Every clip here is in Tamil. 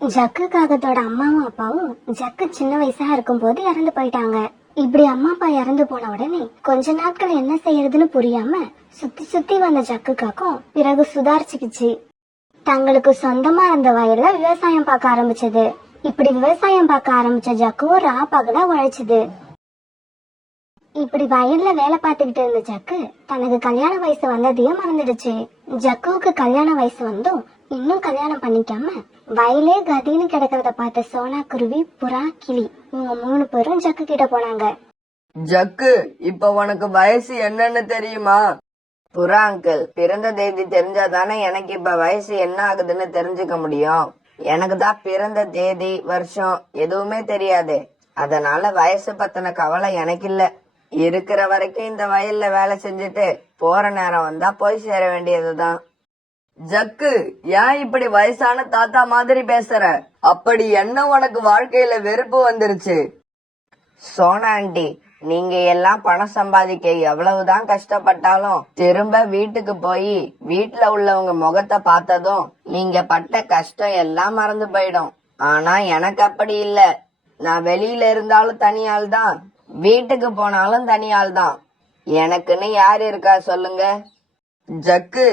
ஜக்கு காகத்தோட அம்மாவும் அப்பாவும் ஜக்கு சின்ன வயசா இருக்கும் போது இறந்து போயிட்டாங்க. இப்படி அம்மா அப்பா இறந்து போன உடனே கொஞ்ச நாட்கள் என்ன செய்யறதுன்னு புரியாம சுத்தி சுத்தி வந்த ஜக்கு காக்கும் பிறகு சுதாரிச்சுக்கிச்சு. தங்களுக்கு சொந்தமா இருந்த வயல்ல விவசாயம் பார்க்க ஆரம்பிச்சது. இப்படி விவசாயம் பார்க்க ஆரம்பிச்ச ஜக்குவும் ராப்பகலா உழைச்சது. இப்படி வயல்ல வேலை பார்த்துக்கிட்டு இருந்த ஜக்கு தனக்கு கல்யாண வயசு வந்ததையும் மறந்துடுச்சு. ஜக்குவுக்கு கல்யாண வயசு வந்தும் இன்னும் கல்யாணம் பண்ணிக்காம வயலே கதின்னு கிடக்கிறத பார்த்த சோனா குருவி, புறா, கிளி இவங்க 3 பேரும் ஜக்கு கிட்ட போனாங்க. ஜக்கு, இப்ப உனக்கு வயசு என்னன்னு தெரியுமா? புறா அங்கிள், பிறந்த தேதி தெரிஞ்சாதானே எனக்கு இப்ப வயசு என்ன ஆகுதுன்னு தெரிஞ்சுக்க முடியும். எனக்கு தான் பிறந்த தேதி வருஷம் எதுவுமே தெரியாது. அதனால வயசு பத்தின கவலை எனக்கு இல்ல. இருக்கிற வரைக்கும் இந்த வயல்ல வேலை செஞ்சுட்டு போற நேரம் வந்தா போய் சேர வேண்டியதுதான். ஜக்கு, ஏன் இப்படி வயசான தாத்தா மாதிரி பேசுற? அப்படி என்ன உனக்கு வாழ்க்கையில வெறுப்பு வந்துருச்சு? சோனா ஆண்டி, நீங்க எல்லாம் பணம் சம்பாதிக்க எவ்வளவுதான் கஷ்டப்பட்டாலும் திரும்ப வீட்டுக்கு போய் வீட்டுல உள்ளவங்க முகத்தை பார்த்ததும் நீங்க பட்ட கஷ்டம் எல்லாம் மறந்து போயிடும். ஆனா எனக்கு அப்படி இல்ல. நான் வெளியில இருந்தாலும் தனியாள் தான், வீட்டுக்கு போனாலும் தனியாள் தான். எனக்குன்னு யாரு இருக்கா சொல்லுங்க? ஜக்கு,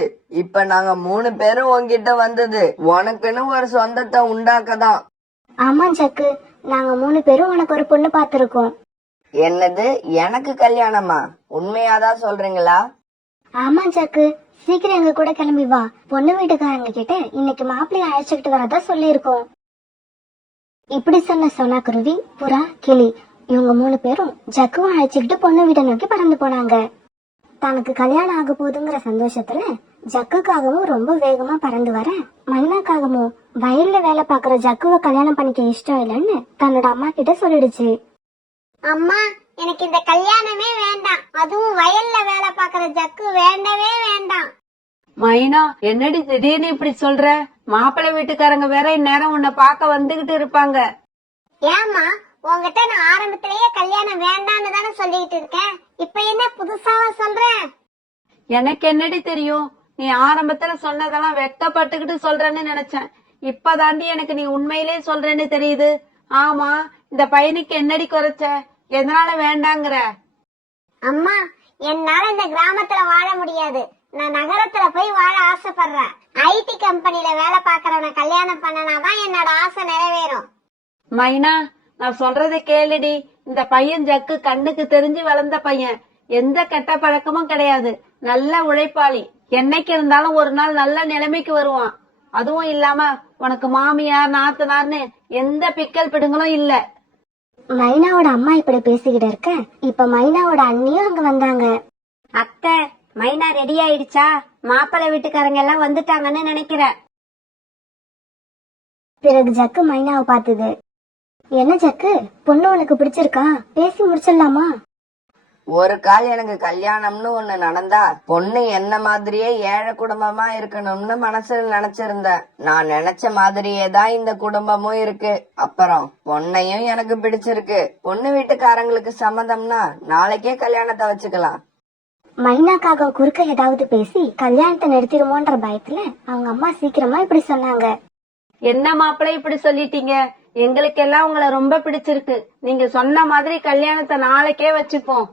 இப்ப நாங்க 3 பேரும் உன்கிட்ட வந்தது உனக்குன்னு ஒரு சொந்தத்தை உண்டாக்கதான். ஆமா ஜக்கு, நாங்க 3 பேரும் உனக்கு ஒரு பொண்ணு பாத்துருக்கோம். என்னது, எனக்கு கல்யாணமா? உண்மையாதான் சொல்றீங்களா? ஆமா ஜக்கு, சீக்கிரம் எங்க கூட கிளம்பி வா. பொண்ணு வீட்டுக்காரங்க கிட்ட இன்னைக்கு மாப்பிள்ளைய அழைச்சுக்கிட்டு வரதா சொல்லியிருக்கோம். இப்படி சொன்ன சோனா குருவி, புறா, கிளி இவங்க 3 பேரும் ஜக்குவை அழைச்சுக்கிட்டு பொண்ணு வீட்டை நோக்கி பறந்து போனாங்க. தனக்கு கல்யாணம் ஆக போகுதுங்கிற சந்தோஷத்துல ஜக்குக்காகவும் ரொம்ப வேகமா பறந்து வர, மைனாக்காகவும் வயல்ல வேலை பாக்குற ஜக்குவை கல்யாணம் பண்ணிக்க இஷ்டம் இல்லைன்னு தன்னோட அம்மா கிட்ட சொல்லிடுச்சு. அம்மா, எனக்கு இந்த கல்யாணமே வேண்டாம். அதுவும் வயல்ல வேலை பாக்குற ஜக்கு வேண்டவே வேண்டாம். மைனா, என்னடி திடீர்னு இப்படி சொல்ற? மாப்பிள்ளை வீட்டுக்காரங்க வேற இந்நேரம் உன்னை பார்க்க வந்துகிட்டு இருப்பாங்க. ஏமா, உங்ககிட்ட நான் ஆரம்பத்திலேயே கல்யாணம் வேண்டான்னு தானே சொல்லிட்டு இருக்கேன். இப்ப என்ன புதுசாவா சொல்றேன்? எனக்கு என்னடி தெரியும்? நீ ஆரம்பத்துல சொன்னதெல்லாம் வெட்கப்பட்டுக்கிட்டு சொல்றேன்னு நினைச்சேன். இப்பதாண்டி எனக்கு நீ உண்மையிலே சொல்றேன்னு தெரியுது. ஆமா, இந்த பையனுக்கு என்னடி குறைச்ச? எதனால வேண்டாங்கிற? அம்மா, என்னால இந்த கிராமத்துல வாழ முடியாது. நான் நகரத்துல போய் வாழ ஆசைப்படுறேன். ஐடி கம்பெனில வேலை பாக்குறவன கல்யாணம் பண்ணனாதான் என்னோட ஆசை நிறைவேறும். மைனா, நான் சொல்றதை கேளுடி. இந்த பையன் ஜக்கு கண்ணுக்கு தெரிஞ்சு வளர்ந்த பையன். எந்த கெட்ட பழக்கமும் கிடையாது. நல்ல உழைப்பாளி. என்னைக்கு இருந்தாலும் ஒரு நாள் நல்ல நிலைமைக்கு வருவான். அதுவும் இல்லாம உனக்கு மாமியார், நாத்தனார்னு எந்த பிக்கல் பிடுங்களும் இல்ல. மைனாவோட அம்மா இப்படி பேசிக்கிட்டு இருக்க, இப்ப மைனாவோட அண்ணியும் அங்க வந்தாங்க. அத்தை, மைனா ரெடி ஆயிடுச்சா? மாப்பிள்ளை வீட்டுக்காரங்க எல்லாம் வந்துட்டாங்கன்னு நினைக்கிறேன். பிறகு ஜக்கு மைனாவை பார்த்தது. என்ன ஜக்கு, பொண்ணு உனக்கு பிடிச்சிருக்கா? பேசி முடிச்சிடலாமா? ஒரு கால் எனக்கு கல்யாணம்னு ஒண்ணு நடந்தா பொண்ணு என்ன மாதிரியே ஏழை குடும்பமா இருக்கணும்னு மனசுல நினைச்சிருந்தேன். நான் நினைச்ச மாதிரியே தான் இந்த குடும்பமும் இருக்கு. அப்புறம் பொண்ணையும் எனக்கு பிடிச்சிருக்கு. பொண்ணு வீட்டுக்காரங்களுக்கு சம்மதம்னா நாளைக்கே கல்யாணத்தை வச்சுக்கலாம். மைனாக்காக குறுக்க ஏதாவது பேசி கல்யாணத்தை நிறுத்திடுமோன்ற பயத்துல அவங்க அம்மா சீக்கிரமா இப்படி சொன்னாங்க. என்ன மாப்பிள்ளை இப்படி சொல்லிட்டீங்க? எங்களுக்கெல்லாம் உங்களை ரொம்ப பிடிச்சிருக்கு. நீங்க சொன்ன மாதிரி கல்யாணத்தை நாளைக்கே வச்சுப்போம்.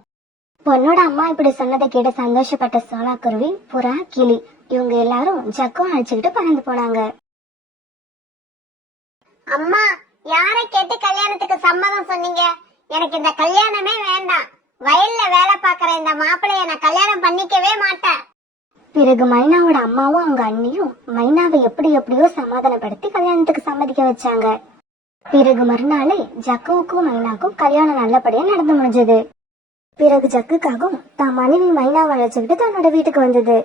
பொண்ணோட அம்மா இப்படி சொன்னதை கேட்டு சந்தோஷப்பட்ட சோனா குருவி, புறா, கிளி இவங்க எல்லாரும் ஜக்கும் அழைச்சுக்கிட்டு பறந்து போனாங்க. அம்மா, யாரை கேட்டு கல்யாணத்துக்கு சம்மதம் சொன்னீங்க? எனக்கு இந்த கல்யாணமே வேண்டாம். வயல்ல வேலை பாக்குற இந்த மாப்பிள்ளைய நான் கல்யாணம் பண்ணிக்கவே மாட்டேன். பிறகு மைனாவோட அம்மாவும் அவங்க அண்ணியும் மைனாவை எப்படி எப்படியோ சமாதானப்படுத்தி கல்யாணத்துக்கு சம்மதிக்க வச்சாங்க. பிறகு மறுநாளே ஜக்குவுக்கும் மைனாக்கும் கல்யாணம் நல்லபடியா நடந்து முடிஞ்சது. பிறகு ஜக்குக்காகவும் தான் மனைவி மைனாவை அழைச்சுக்கிட்டு தன்னோட வீட்டுக்கு வந்தது.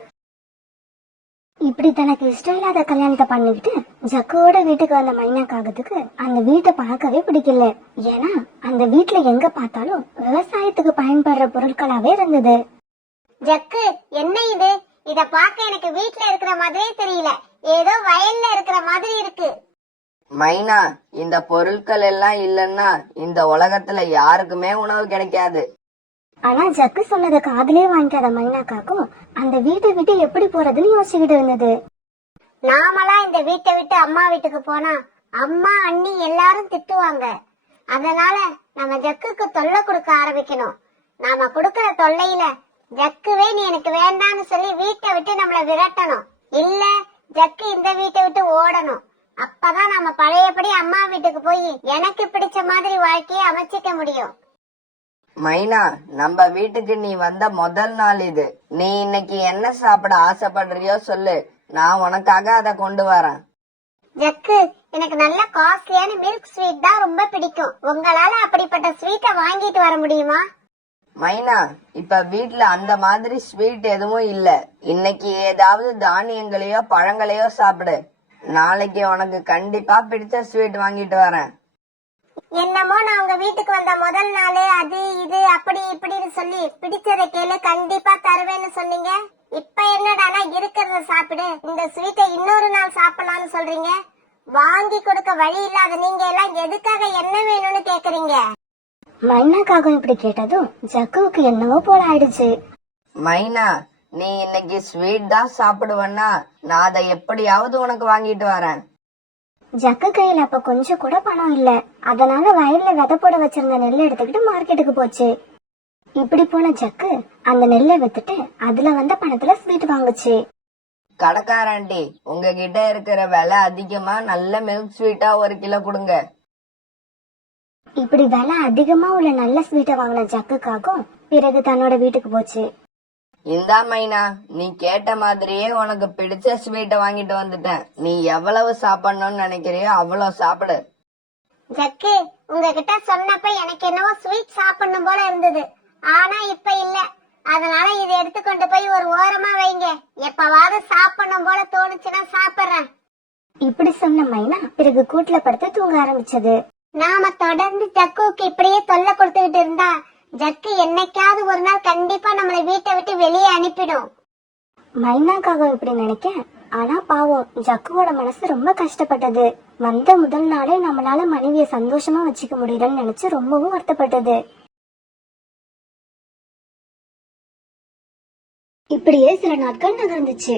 இப்படி தனக்கு இஷ்டம் இல்லாத கல்யாணத்தை பண்ணிக்கிட்டு ஜக்குவோட வீட்டுக்கு வந்த மைனாக்காகத்துக்கு அந்த வீட்டை பார்க்கவே பிடிக்கல. ஏன்னா அந்த வீட்டுல எங்க பார்த்தாலும் விவசாயத்துக்கு பயன்படுற பொருட்களாவே இருந்தது. ஜக்கு, என்ன இது? இத பார்க்க எனக்கு வீட்டுல இருக்கிற மாதிரியே தெரியல. ஏதோ வயல்ல இருக்கிற மாதிரி இருக்கு. மைனா, இந்த பொருட்கள் எல்லாம் இல்லன்னா இந்த உலகத்துல யாருக்குமே உணவு கிடைக்காது. ஆனா ஜக்கு சொன்னதை காதுலயே வாங்கிக்காத மைனாக்காக்கும் அந்த வீட்டை விட்டு எப்படி போறதுன்னு யோசிச்சுக்கிட்டு இருந்தது. நாமளா இந்த வீட்டை விட்டு அம்மா வீட்டுக்கு போனா அம்மா அண்ணி எல்லாரும் திட்டுவாங்க. அதனால நம்ம ஜக்குக்கு தொல்லை கொடுக்க ஆரம்பிக்கணும். நாம கொடுக்கற தொல்லையில ஜக்குவே நீ எனக்கு வேண்டாம்னு சொல்லி வீட்டை விட்டு நம்மள விரட்டணும். இல்ல ஜக்கு இந்த வீட்டை விட்டு ஓடணும். அப்பதான் நம்ம பழையபடி அம்மா வீட்டுக்கு போய் எனக்கு பிடிச்ச மாதிரி வாழ்க்கையை அமைச்சிக்க முடியும். மைனா, நம்ம வீட்டுக்கு நீ வந்த முதல் நாள் இது. நீ இன்னைக்கு என்ன சாப்பிட ஆசைப்படுறியோ சொல்லு, நான் உனக்காக அதை கொண்டு வரேன். ஜக்கு, எனக்கு நல்ல காஸ்ட்லியான மில்க் ஸ்வீட் தான் ரொம்ப பிடிக்கும். உங்களால அப்படிப்பட்ட ஸ்வீட்டை வாங்கிட்டு வர முடியுமா? மைனா, இப்ப வீட்ல அந்த மாதிரி ஸ்வீட் எதுவும் இல்ல. இன்னைக்கு ஏதாவது தானியங்களையோ பழங்களையோ சாப்பிடு. நாளைக்கு உனக்கு கண்டிப்பா பிடிச்ச ஸ்வீட் வாங்கிட்டு வரேன். என்னமோ நான் உங்க வீட்டுக்கு வந்த முதல் நாள் அது இது அப்படி இப்படின்னு சொல்லி பிடிச்சதை கேளு கண்டிப்பா தருவேன்னு சொன்னீங்க. இப்ப என்னடானா இருக்கிறத சாப்பிடு, இந்த ஸ்வீட்டை இன்னொரு நாள் சாப்பிடலாம்னு சொல்றீங்க. வாங்கி கொடுக்க வழி இல்லாத நீங்க எல்லாம் எதுக்காக என்ன வேணும்னு கேக்குறீங்க? மைனாக்காக இப்படி கேட்டதும் ஜக்குவுக்கு என்னவோ போல ஆயிடுச்சு. மைனா, நீ இன்னைக்கு ஸ்வீட் தான் சாப்பிடுவன்னா நான் அதை எப்படியாவது உனக்கு வாங்கிட்டு வரேன். ஜக்கு கையில அப்ப கொஞ்சம் கூட பணம் இல்ல. அதனால வயல்ல விதை போட வச்சிருந்த நெல் எடுத்துக்கிட்டு மார்க்கெட்டுக்கு போச்சு. இப்படி போன ஜக்கு அந்த நெல்லை வித்துட்டு அதுல வந்த பணத்துல ஸ்வீட் வாங்குச்சு. கடைக்காரண்டி, உங்ககிட்ட இருக்கிற விலை அதிகமா நல்ல மில்க் ஸ்வீட்டா 1 கிலோ கொடுங்க. இப்படி விலை அதிகமா உள்ள நல்ல ஸ்வீட்டை வாங்கின ஜக்குக்காகவும் பிறகு தன்னோட வீட்டுக்கு போச்சு. இந்தா மைனா, நீ கேட்ட மாதிரியே உனக்கு பிடிச்ச ஸ்வீட்டை வாங்கிட்டு வந்துட்டேன். நீ எவ்வளவு சாப்பிடணும்னு நினைக்கிறியோ அவ்வளவு சாப்பிடு. ஜக்கு, உங்ககிட்ட சொன்னப்ப எனக்கு என்னவோ ஸ்வீட் சாப்பிடணும் போல இருந்தது. ஆனா இப்ப இல்ல. அதனால இதை எடுத்துக்கொண்டு போய் ஒரு ஓரமா வைங்க. எப்பவாவது சாப்பிடணும் போல தோணுச்சுன்னா சாப்பிடுறேன். இப்படி சொன்ன மைனா பிறகு கூட்டுல படுத்து தூங்க ஆரம்பிச்சது. நாம தொடர்ந்து ஜக்குவுக்கு இப்படியே தொல்லை கொடுத்துக்கிட்டு இருந்தா ஜக்கு என்னைக்காவது ஒரு நாள் கண்டிப்பா நம்மளை வீட்டை விட்டு வெளியே அனுப்பிடும். மைனாக்காக இப்படி நினைக்க, ஆனா பாவம் ஜக்குவோட மனசு ரொம்ப கஷ்டப்பட்டது. வந்த முதல் நாளே நம்மளால மனைவிய சந்தோஷமா வச்சுக்க முடியலன்னு நினைச்சு ரொம்பவும் வருத்தப்பட்டது. இப்படியே சில நாட்கள் நகர்ந்துச்சு.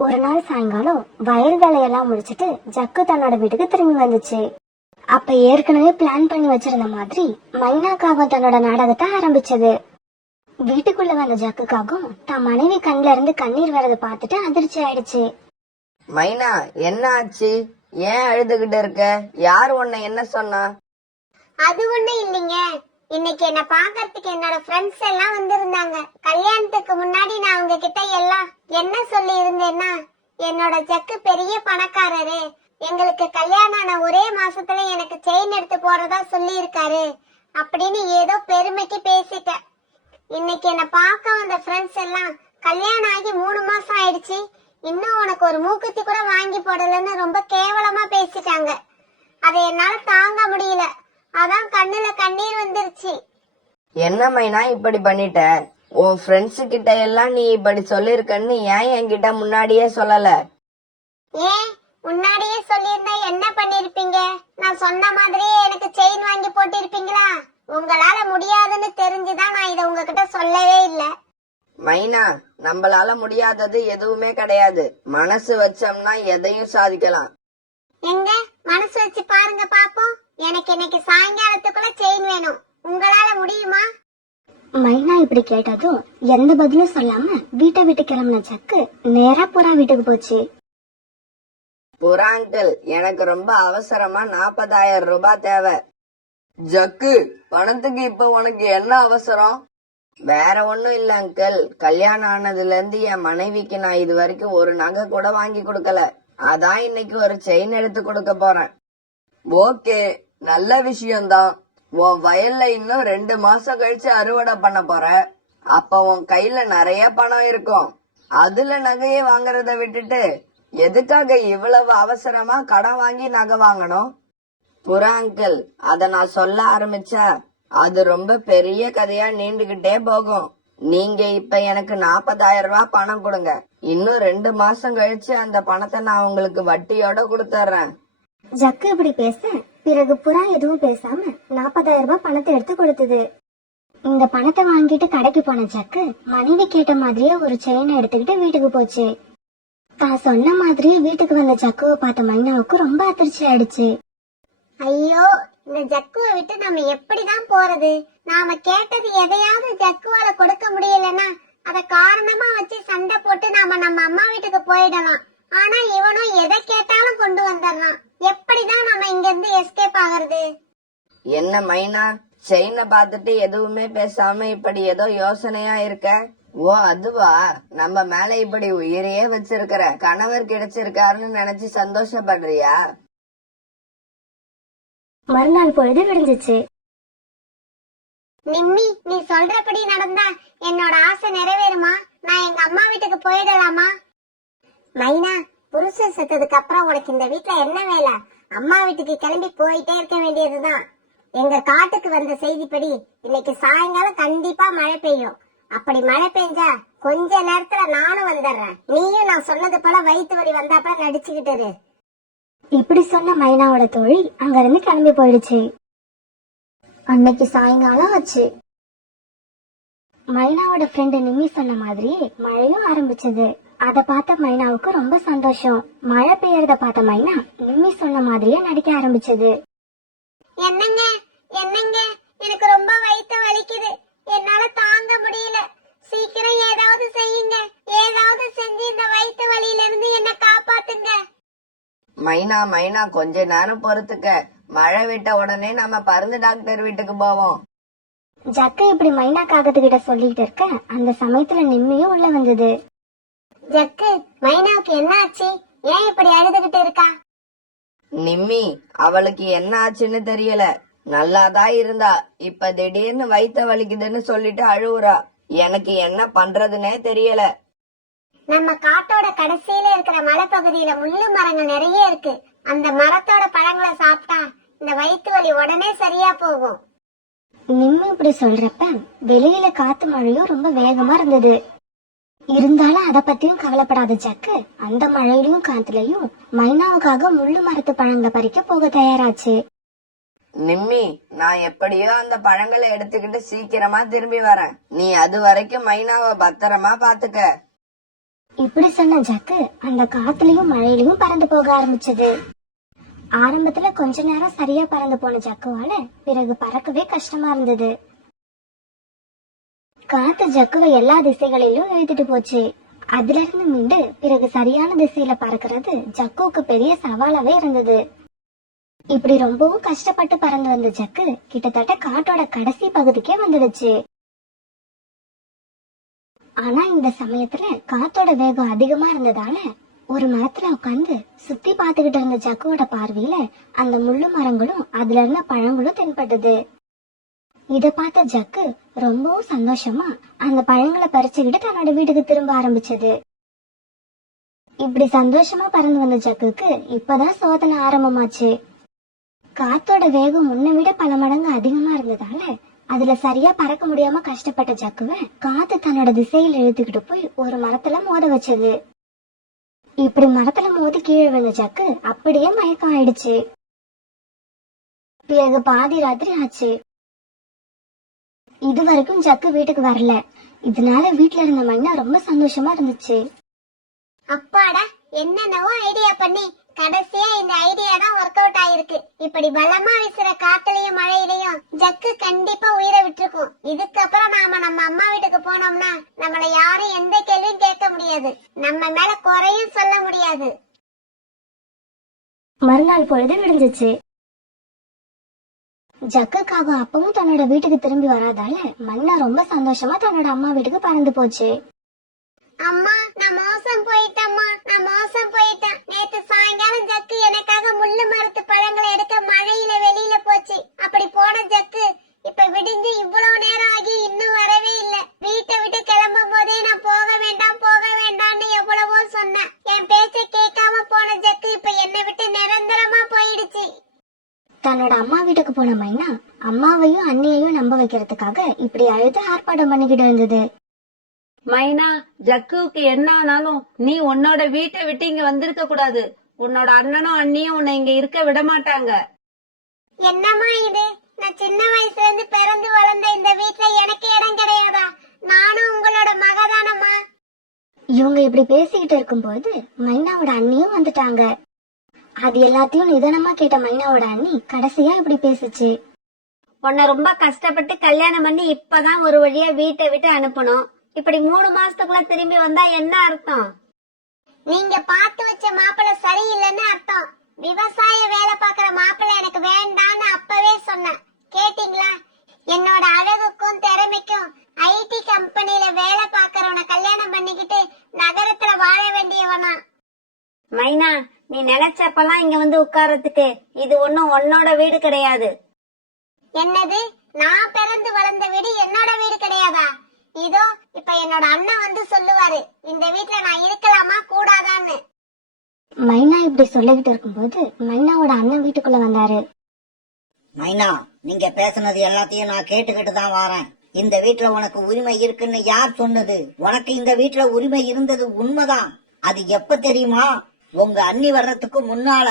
ஒரு நாள் சாயங்காலம் வயல் வேலையெல்லாம் முடிச்சிட்டு ஜக்கு தன்னோட வீட்டுக்கு திரும்பி வந்துச்சு. அப்ப ஏற்கனவே பிளான் பண்ணி வச்சிருந்த மாதிரி மைனாக்காகவும் தன்னோட நாடகத்தை ஆரம்பிச்சது. வீட்டுக்குள்ள வந்த ஜக்குக்காகவும் தான் மனைவி கண்ல இருந்து கண்ணீர் வரதை பார்த்துட்டு அதிர்ச்சி ஆயிடுச்சு. மைனா, என்ன ஆச்சு? ஏன் அழுதுகிட்டு இருக்க? யார் உன்னை என்ன சொன்னா? அது ஒண்ணும் இல்லைங்க. இன்னைக்கு என்ன பாக்கறதுக்கு என்னோட ஃப்ரெண்ட்ஸ் எல்லாம் வந்திருந்தாங்க. கல்யாணத்துக்கு முன்னாடி நான் உங்க கிட்ட எல்லாம் என்ன சொல்லி இருந்தேன்னா, என்னோட ஜக்கு பெரிய பணக்காரரு, எங்களுக்கு கல்யாணம் ஆன ஒரே மாசத்துல எனக்கு செயின் எடுத்து போறதா சொல்லி இருக்காரு அப்படின்னு ஏதோ பெருமைக்கு பேசிட்டேன். இன்னைக்கு என்ன பார்க்க வந்த ஃப்ரெண்ட்ஸ் எல்லாம் கல்யாணம் ஆகி 3 மாசம் ஆயிடுச்சு, இன்னும் உனக்கு ஒரு மூக்குத்தி கூட வாங்கி போடலன்னு ரொம்ப கேவலமா பேசிட்டாங்க. அதை என்னால தாங்க முடியல. அதான் கண்ணுல கண்ணீர் வந்துருச்சு. என்ன மைனா இப்படி பண்ணிட்ட? உன் ஃப்ரெண்ட்ஸ் கிட்ட எல்லாம் நீ இப்படி சொல்லிருக்கன்னு ஏன் என்கிட்ட முன்னாடியே சொல்லல? ஏன் முன்னாடியே சொல்லியிருந்தா என்ன பண்ணிருப்பீங்க? நான் சொன்ன மாதிரியே எனக்கு செயின் வாங்கி போட்டிருப்பீங்களா? உங்களால முடியாதுன்னு தெரிஞ்சுதான் நான் இத உங்ககிட்ட சொல்லவே இல்ல. மைனா, நம்மளால முடியாதது எதுவுமே கிடையாது. மனசு வச்சோம்னா எதையும் சாதிக்கலாம். எங்க மனசு வச்சு பாருங்க பாப்போம். எனக்கு இன்னைக்கு சாயங்காலத்துக்குள்ள செயின் வேணும். உங்களால முடியுமா? மைனா இப்படி கேட்டதும் எந்த பதிலும் சொல்லாம வீட்டை விட்டு கிளம்பின ஜக்கு நேரா புறா வீட்டுக்கு போச்சு. புறா அங்கிள், எனக்கு ரொம்ப அவசரமா 40,000 ரூபாய் தேவை. ஜக்கு, பணத்துக்கு இப்ப உனக்கு என்ன அவசரம்? வேற ஒண்ணும் இல்ல அங்கிள். கல்யாணம் ஆனதுல இருந்து என் மனைவிக்கு நான் இது வரைக்கும் ஒரு நகை கூட வாங்கி கொடுக்கல. அதான் இன்னைக்கு ஒரு செயின் எடுத்து கொடுக்க போறேன். ஓகே, நல்ல விஷயம்தான். உன் வயல்ல இன்னும் 2 மாசம் கழிச்சு அறுவடை பண்ண போற. அப்ப உன் கையில நிறைய பணம் இருக்கும். அதுல நகையை வாங்குறத விட்டுட்டு எதுக்காக இவ்வளவு அவசரமா கடன் வாங்கி நகை வாங்கணும்? புறா அங்கிள், அத நான் சொல்ல ஆரம்பிச்சா அது ரொம்ப பெரிய கதையா நீண்டுகிட்டே போகும். நீங்க இப்ப எனக்கு 40,000 ரூபாய் பணம் கொடுங்க. இன்னும் 2 மாசம் கழிச்சு அந்த பணத்தை நான் உங்களுக்கு வட்டியோட கொடுத்துறேன். ஜக்கு இப்படி பேச பிறகு புறா எதுவும் பேசாம 40,000 ரூபாய் பணத்தை எடுத்து கொடுத்தது. இந்த பணத்தை வாங்கிட்டு கடைக்கு போன ஜக்கு மனைவி கேட்ட மாதிரியே ஒரு செயினை எடுத்துக்கிட்டு வீட்டுக்கு போச்சு. தான் சொன்ன மாதிரியே வீட்டுக்கு வந்த ஜக்குவை பார்த்த மைனாவுக்கு ரொம்ப அதிர்ச்சி ஆயிடுச்சு. ஐயோ, இந்த ஜக்குவை விட்டு நம்ம எப்படிதான் போறது? நாம கேட்டது எதையாவது ஜக்குவால கொடுக்க முடியலன்னா அத காரணமா வச்சு சண்டை போட்டு நாம நம்ம அம்மா வீட்டுக்கு போயிடலாம். ஆனா இவனும் எதை கேட்டாலும் கொண்டு வந்துடுறான். எப்படிதான் நம்ம இங்க இருந்து எஸ்கேப் ஆகுறது? என்ன மைனா, செயினை பார்த்துட்டு எதுவுமே பேசாம இப்படி ஏதோ யோசனையா இருக்க? ஓ அதுவா, நம்ம மேல இப்படி உயிரையே வச்சிருக்கிற கணவர் கிடைச்சிருக்காருன்னு நினைச்சு சந்தோஷப்படுறியா? மறுநாள் பொழுது விடிஞ்சிச்சு. நிம்மி, நீ சொல்றபடி நடந்தா என்னோட ஆசை நிறைவேறுமா? நான் எங்க அம்மா வீட்டுக்கு போயிடலாமா? மைனா, புருஷன் செத்ததுக்கு அப்புறம் உனக்கு இந்த வீட்ல என்ன வேலை? அம்மா வீட்டுக்கு கிளம்பி போயிட்டே இருக்க வேண்டியதுதான். எங்க காட்டுக்கு வந்த செய்திப்படி இன்னைக்கு சாயங்காலம் கண்டிப்பா மழை பெய்யும். அப்படி மழை பெஞ்சா கொஞ்ச நேரத்துல நானும் வந்துடுறேன். நீயும் நான் சொன்னது போல வயிற்று வலி வந்தாப்பல நடிச்சுக்கிட்டு இரு. இப்படி சொன்ன மைனாவோட தோழி அங்க இருந்து கிளம்பி போயிடுச்சு. அன்னைக்கு சாயங்காலம் ஆச்சு. மைனாவோட ஃப்ரெண்டு நிம்மி சொன்ன மாதிரியே மழையும் ஆரம்பிச்சது. அத பார்த்த மைனாவுக்கு ரொம்ப சந்தோஷம். மழை பெய்யறத பார்த்த மைனா நிம்மி சொன்ன மாதிரியே நடிக்க ஆரம்பிச்சது. என்னங்க என்னங்க, எனக்கு ரொம்ப வயிற்று வலிக்குது. என்னால தாங்க முடியல. சீக்கிரம் ஏதாவது செய்யுங்க. ஏதாவது செஞ்சு இந்த வயிற்று வலியில இருந்து என்ன காப்பாத்துங்க. மைனா மைனா, கொஞ்ச நேரம் பொறுத்துக்க. மழை விட்ட உடனே நம்ம பருந்து டாக்டர் வீட்டுக்கு போவோம். ஜக்கு இப்படி மைனா காகத்துக்கிட்ட சொல்லிட்டு இருக்க அந்த சமயத்துல நிம்மியும் உள்ள வந்தது. ஜக்கு, மைனாவுக்கு என்ன ஆச்சு? ஏன் இப்படி அழுதுகிட்டு இருக்கா? நிம்மி, அவளுக்கு என்ன ஆச்சுன்னு தெரியல. நல்லாதான் இருந்தா, இப்ப திடீர்னு வயித்த வலிக்குதுன்னு சொல்லிட்டு அழுவுறா. எனக்கு என்ன பண்றதுன்னே தெரியல. நம்ம காட்டோட கடைசியில இருக்கிற மலைப்பகுதியில முள்ளு மரங்கள் நிறைய இருக்கு. அந்த மரத்தோட பழங்களை சாப்பிட்டா இந்த வயிற்று வலி உடனே சரியா போகும். நிம்மி இப்படி சொல்றப்ப வெளியில காத்து மழையும் ரொம்ப வேகமா இருந்தது. இருந்தாலும் அத பத்தியும் கவலைப்படாத ஜக்கு அந்த மழையிலயும் காத்துலயும் மைனாவுக்காக முள்ளு மரத்து பழங்களை பறிக்க போக தயாராச்சு. நிம்மி, நான் எப்படியோ அந்த பழங்களை எடுத்துக்கிட்டு சீக்கிரமா திரும்பி வரேன். நீ அது வரைக்கும் மைனாவை பத்திரமா பாத்துக்க. இப்படி சொன்ன ஜக்கு அந்த காத்துலயும் மழையிலயும் பறந்து போக ஆரம்பிச்சது. ஆரம்பத்துல கொஞ்ச நேரம் சரியா பறந்து போன ஜக்குவால பிறகு பறக்கவே கஷ்டமா இருந்தது. காத்து ஜக்குவை எல்லா திசைகளிலும் இழுத்துட்டு போச்சு. அதுல இருந்து மீண்டு பிறகு சரியான திசையில பறக்கிறது ஜக்குவுக்கு பெரிய சவாலாவே இருந்தது. இப்படி ரொம்பவும் கஷ்டப்பட்டு பறந்து வந்த ஜக்கு கிட்டத்தட்ட காட்டோட கடைசி பகுதிக்கே வந்துடுச்சு. ஆனா இந்த சமயத்துல காத்தோட வேகம் அதிகமா இருந்ததால ஒரு மரத்துல உட்காந்து சுத்தி பாத்துக்கிட்டு இருந்த ஜக்குவோட பார்வையில அந்த முள்ளு மரங்களும் அதுல இருந்த பழங்களும் தென்பட்டது. இத பார்த்த ஜக்கு ரொம்பவும் சந்தோஷமா அந்த பழங்களை பறிச்சுக்கிட்டு தன்னோட வீட்டுக்கு திரும்ப ஆரம்பிச்சது. இப்படி சந்தோஷமா பறந்து வந்த ஜக்குக்கு இப்பதான் சோதனை ஆரம்பமாச்சு. காத்தோட வேகம் முன்ன விட பல மடங்கு அதிகமா இருந்ததால அதுல சரியா பறக்க முடியாம கஷ்டப்பட்ட ஜக்குவை காத்து தன்னோட திசையில் இழுத்துக்கிட்டு போய் ஒரு மரத்துல மோத வச்சது. இப்படி மரத்துல மோதி கீழே விழுந்த ஜக்கு அப்படியே மயக்கம் ஆயிடுச்சு. பிறகு பாதி ராத்திரி ஆச்சு. இது வரைக்கும் ஜக்கு வீட்டுக்கு வரல. இதனால வீட்டுல இருந்த மைனா ரொம்ப சந்தோஷமா இருந்துச்சு. அப்பாடா, என்னென்னவோ ஐடியா பண்ணி கடைசியா இந்த ஐடியா தான் ஒர்க் அவுட் ஆயிருக்கு. இப்படி பலமா வீசுற காத்துலயும் மழையிலயும் ஜக்கு கண்டிப்பா உயிரை விட்டுருக்கும். இதுக்கப்புறம் நாம நம்ம அம்மா வீட்டுக்கு போனோம்னா நம்மள யாரும் எந்த கேள்வியும் கேட்க முடியாது. நம்ம மேல குறையும் சொல்ல முடியாது. மறுநாள் பொழுது விடிஞ்சிச்சு. ஜக்குக்காக அப்பவும் தன்னோட வீட்டுக்கு திரும்பி வராதால மைனா ரொம்ப சந்தோஷமா தன்னோட அம்மா வீட்டுக்கு பறந்து போச்சு. அம்மா, நான் மோசம் போயிட்டேம்மா, நான் மோசம் போயிட்டேன். நேத்து சாயங்காலம் ஜக்கு எனக்காக முள்ளு மரத்து பழங்களை எடுக்க மழையில வெளியில போச்சு. அப்படி போன ஜக்கு இப்ப விடிஞ்சு இவ்வளவு நேரம் ஆகி இன்னும் வரவே இல்ல. வீட்டை விட்டு கிளம்பும் போதே நான் போக வேண்டாம் போக வேண்டாம்னு எவ்வளவோ சொன்னேன். என் பேச்ச கேட்காம போன ஜக்கு இப்ப என்னை விட்டு நிரந்தரமா போயிடுச்சு. தன்னோட அம்மா வீட்டுக்கு போன மைனா அம்மாவையும் அண்ணியையும் நம்ப வைக்கிறதுக்காக இப்படி அழுது ஆர்ப்பாட்டம் பண்ணிக்கிட்டு இருந்தது. மைனா, ஜக்குவுக்கு என்ன ஆனாலும் நீ உன்னோட வீட்டை விட்டு இங்க வந்திருக்க கூடாது. உன்னோட அண்ணனும் அண்ணியும் உன்னை இங்க இருக்க விட மாட்டாங்க. என்னம்மா இது? நான் சின்ன வயசுல இருந்து பிறந்து வளர்ந்த இந்த வீட்ல எனக்கு இடம் கிடையாதா? நானும் உங்களோட மகதானம்மா. இவங்க இப்படி பேசிக்கிட்டு இருக்கும்போது மைனாவோட அண்ணியும் வந்துட்டாங்க. அது எல்லாத்தையும் நிதானமா கேட்ட மைனாவோட அண்ணி கடைசியா இப்படி பேசுச்சு. உன்னை ரொம்ப கஷ்டப்பட்டு கல்யாணம் பண்ணி இப்பதான் ஒரு வழியா வீட்டை விட்டு அனுப்பணும். இப்படி 3 மாசத்துக்குள்ள திரும்பி வந்தா என்ன அர்த்தம்? நீங்க பார்த்து வச்ச மாப்பிள்ளை சரியில்லைன்னு அர்த்தம். விவசாய வேலை பாக்குற மாப்பிள்ளை எனக்கு வேண்டான்னு அப்பவே சொன்னேன், கேட்டீங்களா? என்னோட அழகுக்கும் திறமைக்கும் ஐடி கம்பெனில வேலை பாக்குறவனை கல்யாணம் பண்ணிக்கிட்டு நகரத்துல வாழ வேண்டியவனா? மைனா, நீ நினைச்சப்பெல்லாம் இங்க வந்து உட்கார்றதுக்கு இது ஒண்ணும் உன்னோட வீடு கிடையாது. என்னது? நான் பிறந்து வளர்ந்த வீடு என்னோட வீடு கிடையாதா? இதோ இப்ப என்னோட அண்ணன் வந்து சொல்லுவாரு இந்த வீட்ல நான் இருக்கலாமா கூடாதான்னு. மைனா இப்படி சொல்லிக்கிட்டு இருக்கும்போது மைனாவோட அண்ணன் வீட்டுக்குள்ள வந்தாரு. மைனா, நீங்க பேசுனது எல்லாத்தையும் நான் கேட்டுக்கிட்டு தான் வாரேன். இந்த வீட்ல உனக்கு உரிமை இருக்குன்னு யார் சொன்னது? உனக்கு இந்த வீட்ல உரிமை இருந்தது உண்மைதான். அது எப்ப தெரியுமா? உங்க அண்ணி வர்றதுக்கு முன்னால.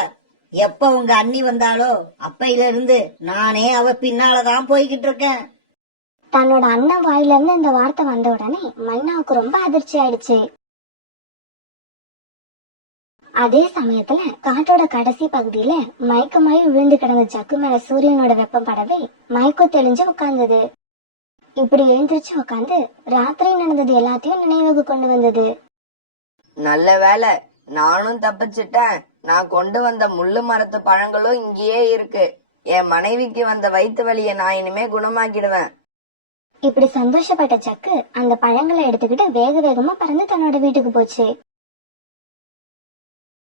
எப்ப உங்க அண்ணி வந்தாலோ அப்பையில இருந்து நானே அவ பின்னாலதான் போய்கிட்டு இருக்கேன். தன்னோட அண்ணன் வாயில இருந்து இந்த வார்த்தை வந்த உடனே மைனாவுக்கு ரொம்ப அதிர்ச்சி ஆயிடுச்சு. அதே சமயத்துல காட்டோட கடைசி பகுதியில மயக்கமாயி விழுந்து கிடந்த ஜக்கு மேல சூரியனோட வெப்பம் படவே மயக்கம் தெளிஞ்சு உட்கார்ந்தது. இப்படி எழுந்திருச்சு உட்காந்து ராத்திரி நடந்தது எல்லாத்தையும் நினைவுக்கு கொண்டு வந்தது. நல்ல வேலை, நானும் தப்பிச்சிட்டேன். நான் கொண்டு வந்த முள்ளு மரத்து பழங்களும் இங்கேயே இருக்கு. என் மனைவிக்கு வந்த வயிற்று வலிய நான் இனிமே குணமாக்கிடுவேன். இப்படி சந்தோஷப்பட்ட ஜக்கு அந்த பழங்களை எடுத்துக்கிட்டு வேக வேகமா பறந்து தன்னோட வீட்டுக்கு போச்சு.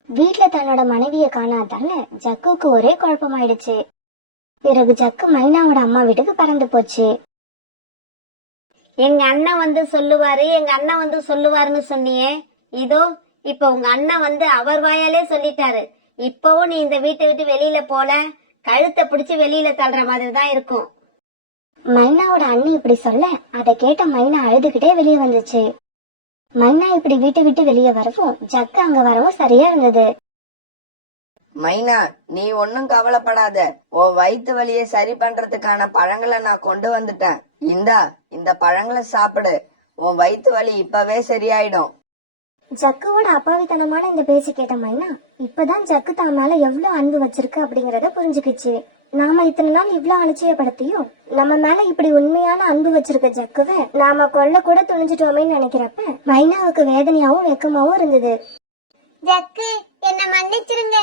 வீட்டுல தன்னோட மனைவிய காணாதால ஜக்குக்கு ஒரே குழப்பமாயிடுச்சு. பிறகு ஜக்கு மைனாவோட அம்மா வீட்டுக்கு பறந்து போச்சு. எங்க அண்ணன் வந்து சொல்லுவாரு, எங்க அண்ணன் வந்து சொல்லுவாருன்னு சொன்னியே, இதோ இப்ப உங்க அண்ணன் வந்து அவர் வாயாலே சொல்லிட்டாரு. இப்பவும் நீ இந்த வீட்டை விட்டு வெளியில போல, கழுத்தை பிடிச்சு வெளியில தள்ளுற மாதிரி தான் இருக்கும். மைனாவோட அண்ணி இப்படி சொல்ல அதை கேட்ட மைனா அழுதுகிட்டே வெளியே வந்துச்சு. மைனா இப்படி வீட்டை விட்டு வெளியே வரவும் ஜக்கு அங்க வரவும் சரியா இருந்தது. மைனா, நீ ஒன்னும் கவலைப்படாத. உன் வயிற்று வலியை சரி பண்றதுக்கான பழங்களை நான் கொண்டு வந்துட்டேன். இந்தா, இந்த பழங்களை சாப்பிடு. உன் வயிற்று வலி இப்பவே சரியாயிடும். ஜக்குவோட அப்பாவித்தனமான இந்த பேச்சு கேட்ட மைனா இப்பதான் ஜக்கு தான் மேல எவ்வளவு அன்பு வச்சிருக்கு அப்படிங்கறத புரிஞ்சுக்கிச்சு. நாம இத்தனை நாள் இவ்வளவு அலட்சியப்படுத்தியும் நம்ம மேல இப்படி உண்மையான அன்பு வச்சிருக்க ஜக்குவை நாம கொல்ல கூட துணிஞ்சிட்டோமேன்னு நினைக்கிறப்ப மைனாவுக்கு வேதனையாவும் வெக்கமாவும் இருந்தது. ஜக்கு, என்ன மன்னிச்சிருங்க.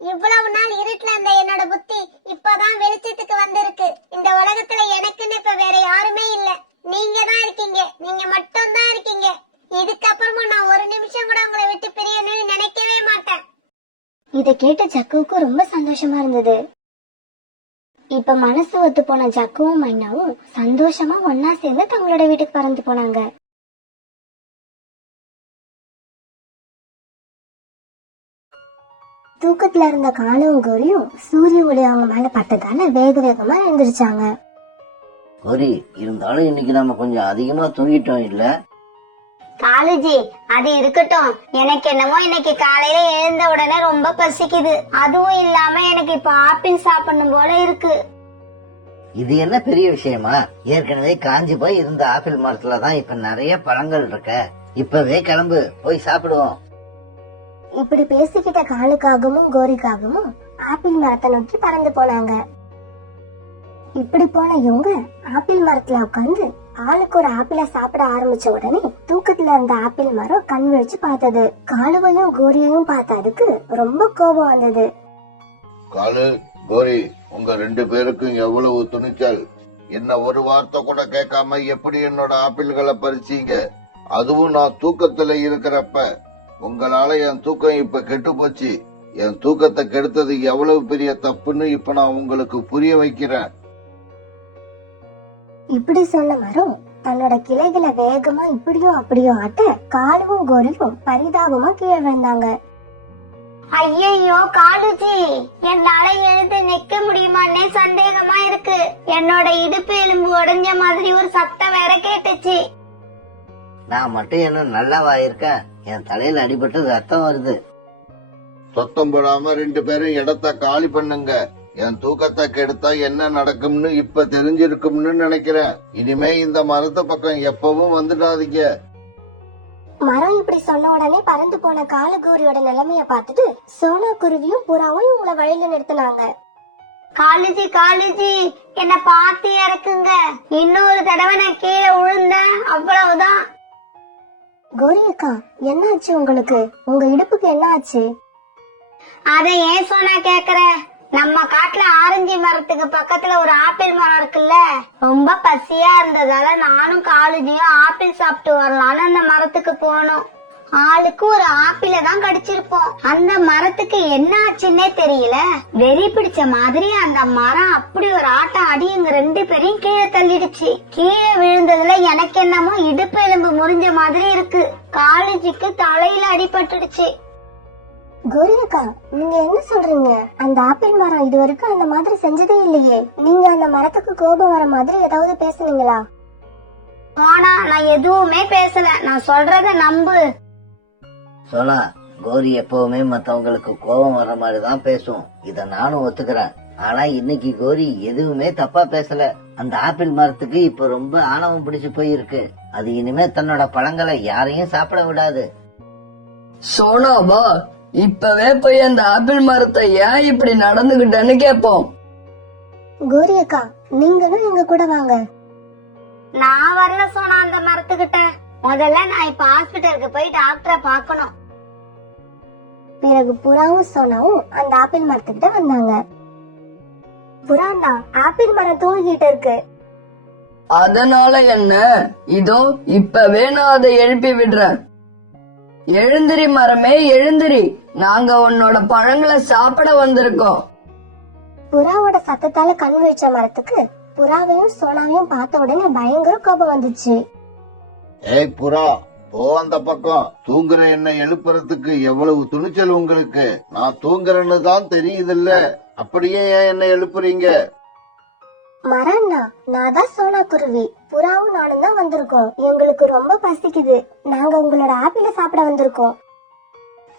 இவ்வளவு நாள் இருட்டுல இருந்த என்னோட புத்தி இப்பதான் வெளிச்சத்துக்கு வந்திருக்கு. இந்த உலகத்துல எனக்குன்னு இப்ப வேற யாருமே இல்ல. நீங்க தான் இருக்கீங்க, நீங்க மட்டும் தான் இருக்கீங்க. இதுக்கப்புறமும் நான் ஒரு நிமிஷம் கூட உங்களை விட்டு பிரியணும்னு நினைக்கவே மாட்டேன். இதை கேட்ட ஜக்குவுக்கு ரொம்ப சந்தோஷமா இருந்தது. இப்ப மனசு ஒத்து போன ஜக்குவும் மைனாவும் சந்தோஷமா ஒன்னா சேர்ந்து தங்களோட வீட்டுக்கு பறந்து போனாங்க. தூக்கத்துல இருந்த காலவும் கோரியும் சூரிய ஒளி அவங்க மேல பட்டதால வேக வேகமா எழுந்திருச்சாங்க. கோரி, இருந்தாலும் இன்னைக்கு நம்ம கொஞ்சம் அதிகமா தூங்கிட்டோம் இல்ல? காலுஜி, அது இருக்கட்டும். எனக்கு என்னமோ இன்னைக்கு காலையில எழுந்த உடனே ரொம்ப பசிக்குது. அதுவும் இல்லாம எனக்கு இப்ப ஆப்பிள் சாப்பிடணும் போல இருக்கு. இது என்ன பெரிய விஷயமா? ஏற்கனவே காஞ்சி போய் இருந்த ஆப்பிள் மரத்துலதான் இப்ப நிறைய பழங்கள் இருக்க. இப்பவே கிளம்பு, போய் சாப்பிடுவோம். இப்படி பேசிக்கிட்ட காலுக்காகவும் கோரிக்காகவும் ஆப்பிள் மரத்தை நோக்கி பறந்து போனாங்க. இப்படி போன இவங்க ஆப்பிள் மரத்துல உட்கார்ந்து ஆளுக்கு ஒரு ஆப்பிள சாப்பிட ஆரம்பிச்ச உடனே தூக்கத்துல இருந்த ஆப்பிள் மரம் கண் விழிச்சு பார்த்தது. காலுவையும் கோரியையும் பார்த்ததுக்கு ரொம்ப கோபம் வந்தது. காலு, கோரி, உங்க 2 பேருக்கும் எவ்வளவு துணிச்சல்! என்ன ஒரு வார்த்தை கூட கேட்காம எப்படி என்னோட ஆப்பிள்களை பறிச்சீங்க? அதுவும் நான் தூக்கத்துல இருக்கிறப்ப. உங்களால என் தூக்கம் இப்ப கெட்டு போச்சு. என் தூக்கத்தை கெடுத்தது எவ்வளவு பெரிய தப்புன்னு இப்ப நான் உங்களுக்கு புரிய வைக்கிறேன். இப்படி சொன்ன மரம் தன்னோட கிளைகளை வேகமா இப்படியும் அப்படியும் ஆட்ட காலுவும் கோரியும் பரிதாபமா கீழே விழுந்தாங்க. ஐயோ காலுஜி, என்னால எழுந்து நிக்க முடியுமான்னே சந்தேகமா இருக்கு. என்னோட இடுப்பு எலும்பு உடைஞ்ச மாதிரி ஒரு சத்தம் வேற கேட்டுச்சு. நான் மட்டும் என்ன நல்லாவா இருக்கேன்? என் தலையில அடிபட்டு ரத்தம் வருது. சத்தம் போடாம 2 பேரும் இடத்த காலி பண்ணுங்க. என் தூக்கத்தை கெடுத்தா என்ன நடக்கும்னு இப்ப தெரிஞ்சிருக்கும்னு நினைக்கிறேன். இனிமே இந்த மரத்து பக்கம் எப்பவும் வந்துடாதீங்க. மரம் இப்படி சொன்ன உடனே பறந்து போன காலுகோரியோட நிலைமைய பார்த்துட்டு சோனா குருவியும் புறாவும் இவங்கள வழியில நிறுத்தினாங்க. காலேஜி காலேஜி என்ன பார்த்து இறக்குங்க, இன்னொரு தடவை நான் கீழே விழுந்தேன் அவ்வளவுதான். கோரி அக்கா, என்னாச்சு உங்களுக்கு? உங்க இடுப்புக்கு என்ன ஆச்சு? அத ஏன் சொன்னா கேக்குற? நம்ம காட்டுல ஆரஞ்சு மரத்துக்கு பக்கத்துல ஒரு ஆப்பிள் மரம் இருக்குல்ல, ரொம்ப பசியா இருந்ததால நானும் காலேஜியும் ஆப்பிள் சாப்பிட்டு வரலான்னு அந்த மரத்துக்கு போனோம். ஆளுக்கு ஒரு ஆப்பிள தான் கடிச்சிருப்போம். அந்த மரத்துக்கு என்ன ஆச்சுன்னே தெரியல. வெறி பிடிச்ச மாதிரி அந்த மரம் அப்படி ஒரு ஆட்டம் ஆடி எங்க 2 பேரையும் கீழே தள்ளிடுச்சு. கீழே விழுந்ததுல எனக்கு என்னமோ இடுப்பு எலும்பு முறிஞ்ச மாதிரி இருக்கு. காலேஜுக்கு தலையில அடிபட்டுடுச்சு. கோரி அக்கா, நீங்க என்ன சொல்றீங்க? அந்த ஆப்பிள் மரம் இது வரைக்கும் அந்த மாதிரி செஞ்சதே இல்லையே. நீங்க அந்த மரத்துக்கு கோபம் வர மாதிரி ஏதாவது பேசுனீங்களா? ஆனா நான் எதுவுமே பேசல, நான் சொல்றத நம்பு. சோனா, கோரி எப்பவுமே மத்தவங்களுக்கு கோபம் வர்ற மாதிரி தான் பேசும். இத நானும் ஒத்துக்கிறேன். ஆனா இன்னைக்கு கோரி எதுவுமே தப்பா பேசல. அந்த ஆப்பிள் மரத்துக்கு இப்ப ரொம்ப ஆணவம் பிடிச்சு போயிருக்கு. அது இனிமே தன்னோட பழங்களை யாரையும் சாப்பிட விடாது. சோனாவா, இப்பவே போய் அந்த ஆப்பிள் மரத்தை ஏன் இப்படி நடந்துகிட்டேன்னு கேப்போம். கோரி அக்கா, நீங்களும் எங்க கூட வாங்க. நான் வரல சோனா அந்த மரத்துக்கிட்ட. முதல்ல நான் இப்ப ஹாஸ்பிட்டலுக்கு போய் டாக்டரை பார்க்கணும். பிறகு புறாவும் சோனாவும் அந்த ஆப்பிள் மரத்துக்கிட்ட வந்தாங்க. புறாண்ணா, ஆப்பிள் மரம் தூங்கிட்டு இருக்கு. அதனால என்ன? இதோ இப்பவே நான் அதை எழுப்பி விடுறேன். எழுந்திரி மரமே, எழுந்திரி. நாங்க உன்னோட பழங்களை சாப்பிட வந்திருக்கோம். புறாவோட சத்தத்தால கண் விழிச்ச மரத்துக்கு புறாவையும் சோனாவையும் பார்த்த உடனே பயங்கர கோபம் வந்துச்சு. ஏய் புறா, போ அந்த பக்கம். தூங்குற என்ன எழுப்புறதுக்கு எவ்வளவு துணிச்சல் உங்களுக்கு? நான் தூங்குறேன்னு தான் தெரியுதுல்ல, அப்படியே ஏன் என்ன எழுப்புறீங்க? மரண்ணா, நான் தான் சோனா குருவி. புறாவும் நானும் தான் வந்திருக்கோம். எங்களுக்கு ரொம்ப பசிக்குது. நாங்க உங்களோட ஆப்பிள சாப்பிட வந்திருக்கோம்.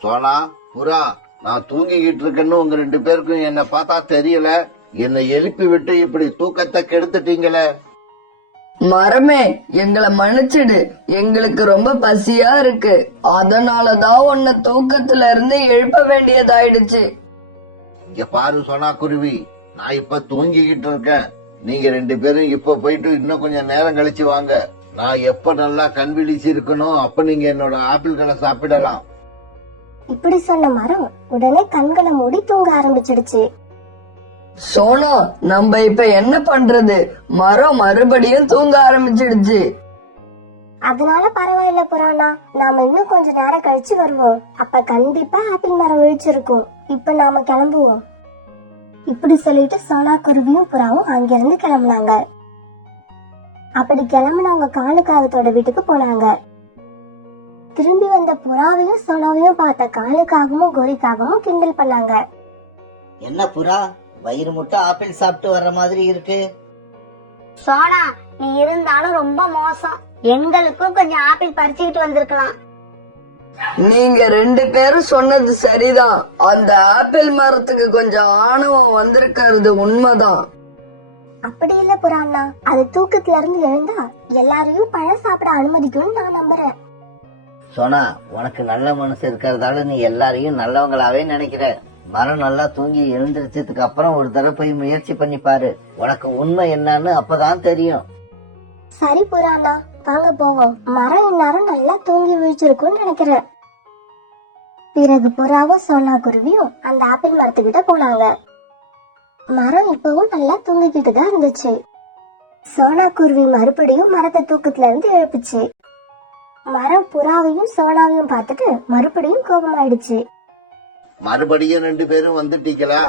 சோனா, புறா, நான் தூங்கிக்கிட்டு இருக்கேன்னு உங்க 2 பேருக்கும் என்ன பார்த்தா தெரியல. என்னை எழுப்பி விட்டு இப்படி தூக்கத்தை கெடுத்துட்டீங்களே. மரமே, எங்களை மன்னிச்சிடு. எங்களுக்கு ரொம்ப பசியா இருக்கு. அதனாலதான் உன்னை தூக்கத்துல இருந்து எழுப்ப வேண்டியதாயிடுச்சு. இங்க பாரு சோனா குருவி, நான் இப்ப தூங்கிக்கிட்டு இருக்கேன். நீங்க 2 பேரும் இப்ப போயிட்டு இன்னும் கொஞ்சம் நேரம் கழிச்சு வாங்க. நான் எப்ப நல்லா கண் விழிச்சு இருக்கணும் அப்ப நீங்க என்னோட ஆப்பிள்களை சாப்பிடலாம். இப்படி சொன்ன மரம் உடனே கண்களை மூடி தூங்க ஆரம்பிச்சிடுச்சு. சோனா, நம்ம இப்ப என்ன பண்றது? மரம் மறுபடியும் தூங்க ஆரம்பிச்சிடுச்சு. அதனால பரவாயில்ல புறானா, நாம இன்னும் கொஞ்ச நேரம் கழிச்சு வருவோம். அப்ப கண்டிப்பா ஆப்பிள் மரம் விழிச்சிருக்கும். இப்ப நாம கிளம்புவோம். இப்படி சொல்லிட்டு சோனா குருவியும் புறாவும் அங்கிருந்து கிளம்புனாங்க. அப்படி கிளம்புனவங்க காலுக்காகத்தோட வீட்டுக்கு போனாங்க. திரும்பி வந்த புறாவையும் சோனாவையும் பார்த்த காலுக்காகவும் கோரிக்காகவும் கிண்டல் பண்ணாங்க. என்ன புறா, வயிறு முட்டை ஆப்பிள் சாப்பிட்டு வர்ற மாதிரி இருக்கு. சோனா, நீ இருந்தாலும் ரொம்ப மோசம். எங்களுக்கும் கொஞ்சம் ஆப்பிள் பறிச்சுக்கிட்டு வந்திருக்கலாம். நீங்க 2 பேரும் சொன்னது சரிதான். அந்த ஆப்பிள் மரத்துக்கு கொஞ்சம் ஆணவம் வந்திருக்கிறது உண்மைதான். அப்படி இல்ல புறாண்ணா, அது தூக்கத்துல இருந்து எழுந்தா எல்லாரையும் பழம் சாப்பிட அனுமதிக்கும்னு நான் நம்புறேன். சோனா, உனக்கு நல்ல மனசு இருக்கிறதால நீ எல்லாரையும் நல்லவங்களாவே நினைக்கிற. மரம் நல்லா தூங்கி எழுந்திருச்சதுக்கு அப்புறம் ஒரு தடவை போய் முயற்சி பண்ணி பாரு. உனக்கு உண்மை என்னன்னு அப்பதான் தெரியும். சரி புறாண்ணா, வாங்க போவோம். மரம் இந்நேரம் நல்லா தூங்கி விழிச்சிருக்கும்னு நினைக்கிறேன். பிறகு புறாவும் சோனா குருவியும் அந்த ஆப்பிள் மரத்துக்கிட்ட போனாங்க. மரம் இப்பவும் நல்லா தூங்கிக்கிட்டு தான் இருந்துச்சு. சோனா குருவி மறுபடியும் மரத்தை தூக்கத்துல இருந்து எழுப்புச்சு. மரம் புறாவையும் சோனாவையும் பார்த்துட்டு மறுபடியும் கோபமாயிடுச்சு. மறுபடியும் 2 பேரும் வந்துட்டீங்களா?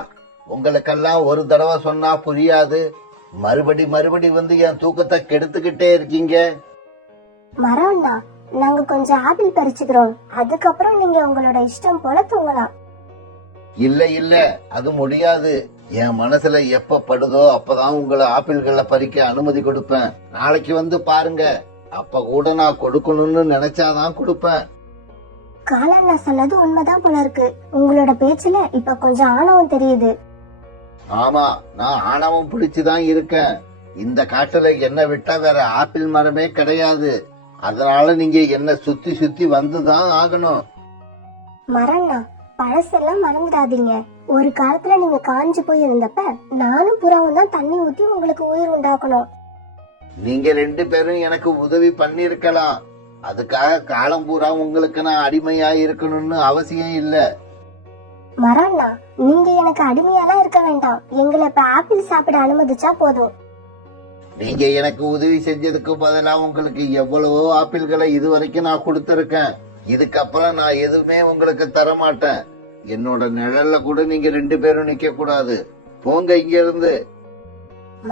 உங்களுக்கெல்லாம் ஒரு தடவை சொன்னா புரியாது. மறுபடி வந்து என் தூக்கத்தை கெடுத்துக்கிட்டே இருக்கீங்க. மரம்னா, நாங்க கொஞ்சம் ஆப்பிள் பறிச்சுக்கிறோம். அதுக்கப்புறம் நீங்க உங்களோட இஷ்டம் போல தூங்கலாம். இல்ல, அது முடியாது. என் மனசுல எப்ப படுதோ அப்பதான் உங்களை ஆப்பிள்களை பறிக்க அனுமதி கொடுப்பேன். நாளைக்கு வந்து பாருங்க, அப்ப கூட நான் கொடுக்கணும்னு நினைச்சாதான் கொடுப்பேன். காலண்ணா சொன்னது உண்மைதான் போல இருக்கு. உங்களோட பேச்சுல இப்ப கொஞ்சம் ஆணவம் தெரியுது. ஆமா, நான் ஆணவம் பிடிச்சுதான் இருக்கேன். இந்த காட்டுல என்ன விட்டா வேற ஆப்பிள் மரமே கிடையாது. அதனால நீங்க என்ன சுத்தி சுத்தி வந்துதான் ஆகணும். மரம்னா பழசெல்லாம் மறந்துடாதீங்க. ஒரு காலத்துல நீங்க காஞ்சு போய் இருந்தப்ப நானும் புறாவும் தான் தண்ணி ஊத்தி உங்களுக்கு உயிர் உண்டாக்கணும். நீங்க 2 பேரும் எனக்கு உதவி பண்ணிருக்கலாம். அதுக்காக காலம் பூரா உங்களுக்கு நான் அடிமையா இருக்கணும்னு அவசியம் இல்ல. மரம்னா நீங்க எனக்கு அடிமையாலாம் இருக்க வேண்டாம். எங்களை இப்ப ஆப்பிள் சாப்பிட அனுமதிச்சா போதும். நீங்க எனக்கு உதவி செஞ்சதுக்கு பதிலா உங்களுக்கு எவ்வளவோ ஆப்பிள்களை இதுவரைக்கும் நான் கொடுத்திருக்கேன். இதுக்கப்புறம் நான் எதுவுமே உங்களுக்கு தர மாட்டேன். என்னோட நிழல்ல கூட நீங்க 2 பேரும் நிக்க கூடாது. போங்க இங்க இருந்து.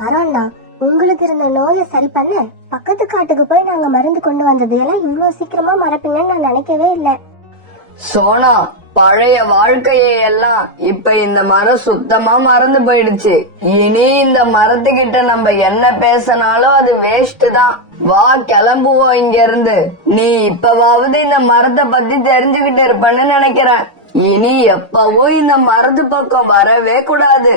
மரம்னா உங்களுக்கு இருந்த நோயை சரி பண்ண பக்கத்து காட்டுக்கு போய் நாங்க மருந்து கொண்டு வந்தது எல்லாம் இவ்வளவு சீக்கிரமா மறப்பீங்கன்னு நான் நினைக்கவே இல்லை. சோனா, பழைய வாழ்க்கையை எல்லாம் இப்ப இந்த மரம் சுத்தமா மறந்து போயிடுச்சு. இனி இந்த மரத்துக்கிட்ட நம்ம என்ன பேசினாலும் அது வேஸ்ட் தான். வா கிளம்புவோம் இங்க இருந்து. நீ இப்பவாவது இந்த மரத்தை பத்தி தெரிஞ்சுக்கிட்டு இருப்பன்னு நினைக்கிறேன். இனி எப்பவும் இந்த மரத்து பக்கம் வரவே கூடாது.